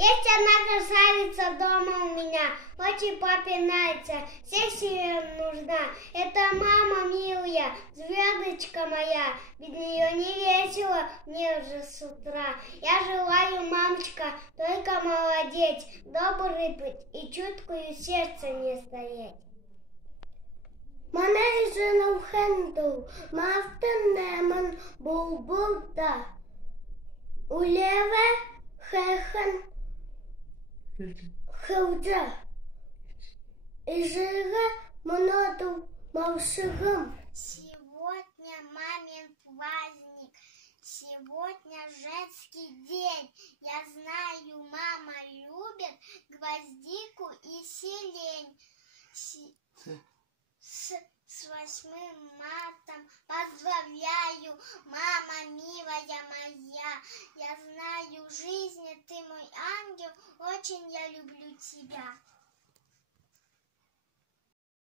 Есть одна красавица дома у меня, очень папе нравится, всех себе нужна. Это мама милая, звездочка моя, без нее не весело мне уже с утра. Я желаю, мамочка, только молодец, добрый быть и чуткую сердце не стоять. Мене жену хенду, мафтенемон булбулда. Улеве хехен хылда. Изыга моноду малшигам. Сегодня мамин праздник, сегодня женский день. Я знаю, мама любит гвоздику и сирень. С 8 марта поздравляю, мама милая моя. Я знаю, в жизни ты мой ангел, очень я люблю тебя.